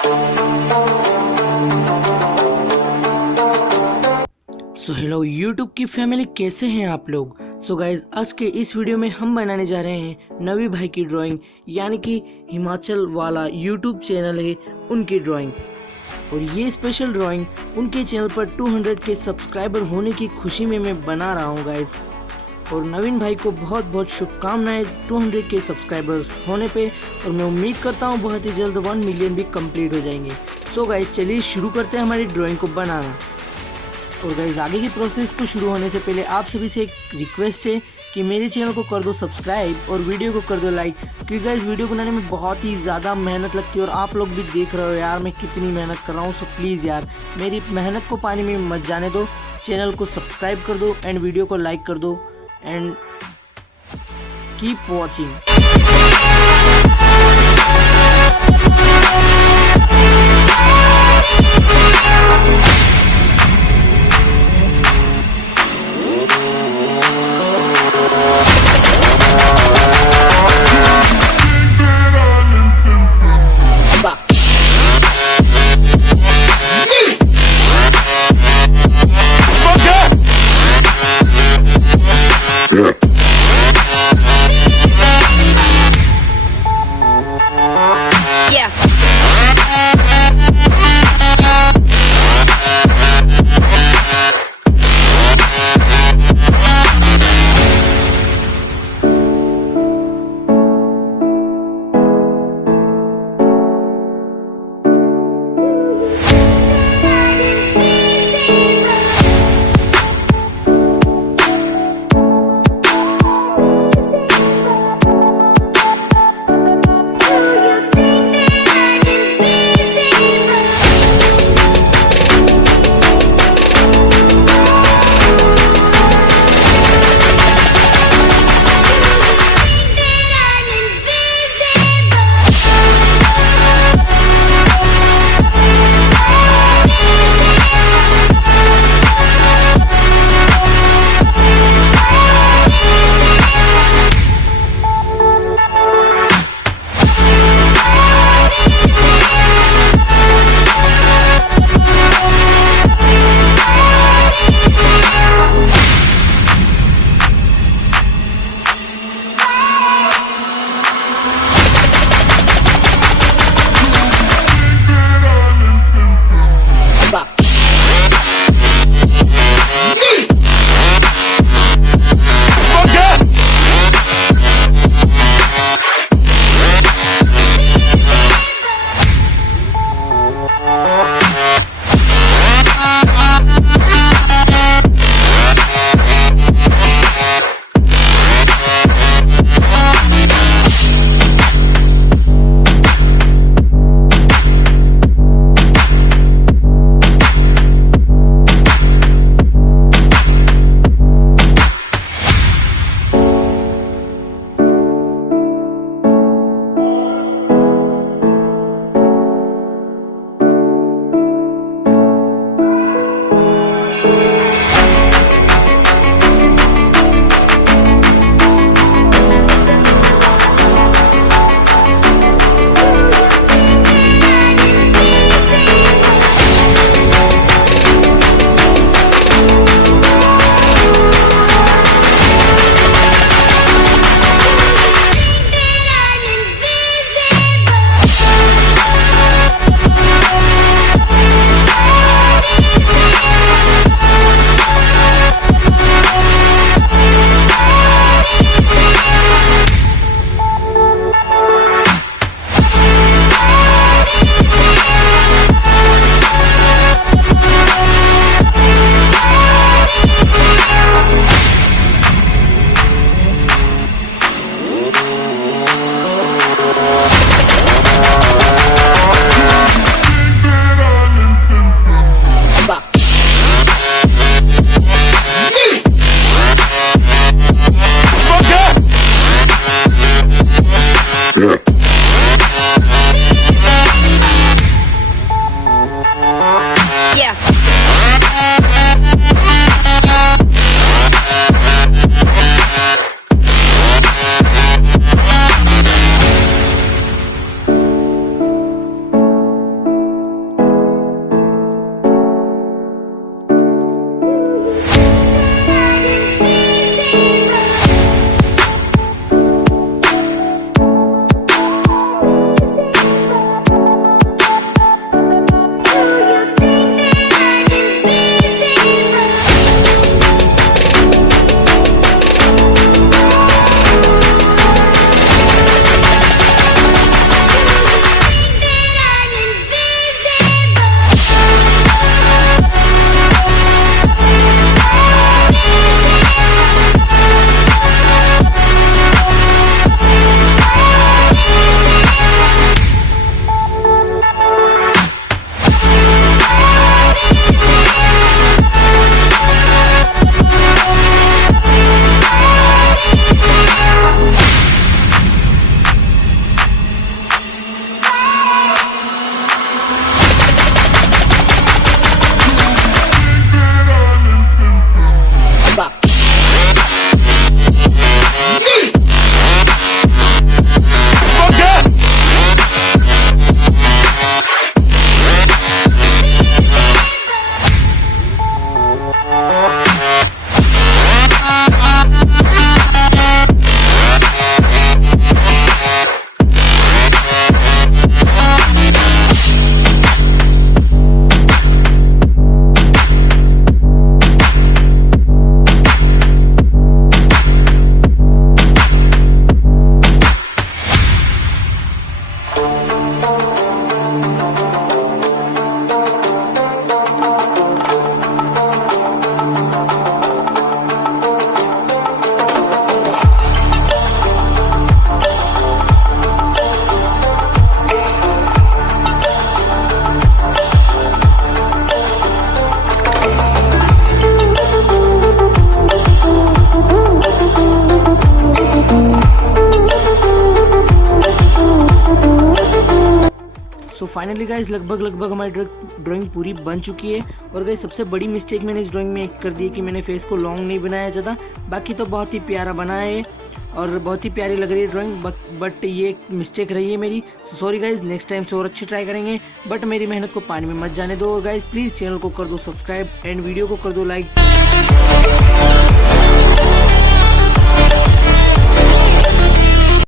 So hello YouTube की फैमिली, कैसे हैं आप लोग। सो गाइज, आज के इस वीडियो में हम बनाने जा रहे हैं नवी भाई की ड्राइंग, यानी कि हिमाचल वाला यूट्यूब चैनल है उनकी ड्राइंग। और ये स्पेशल ड्राइंग उनके चैनल पर 200 के सब्सक्राइबर होने की खुशी में मैं बना रहा हूँ गाइज। और नवीन भाई को बहुत बहुत शुभकामनाएं 200 के सब्सक्राइबर्स होने पे। और मैं उम्मीद करता हूँ बहुत ही जल्द 1 मिलियन भी कंप्लीट हो जाएंगे। सो गाइज, चलिए शुरू करते हैं हमारी ड्राइंग को बनाना। और गाइज, आगे की प्रोसेस को शुरू होने से पहले आप सभी से एक रिक्वेस्ट है कि मेरे चैनल को कर दो सब्सक्राइब और वीडियो को कर दो लाइक, क्योंकि गाइज वीडियो बनाने में बहुत ही ज़्यादा मेहनत लगती है और आप लोग भी देख रहे हो यार मैं कितनी मेहनत कर रहा हूँ। सो प्लीज़ यार, मेरी मेहनत को पानी में मत जाने दो। चैनल को सब्सक्राइब कर दो एंड वीडियो को लाइक कर दो and keep watching. Yeah. Finally guys लगभग हमारी ड्राइंग पूरी बन चुकी है। और गाइज सबसे बड़ी मिस्टेक मैंने इस ड्राइंग में एक कर दी है कि मैंने फेस को लॉन्ग नहीं बनाया ज़्यादा। बाकी तो बहुत ही प्यारा बना है और बहुत ही प्यारी लग रही है ड्राइंग, बट ये एक मिस्टेक रही है मेरी। सॉरी गाइज, नेक्स्ट टाइम से और अच्छी ट्राई करेंगे, बट मेरी मेहनत को पानी में मत जाने दो। और गाइज प्लीज़ चैनल को कर दो सब्सक्राइब एंड वीडियो को कर दो लाइक।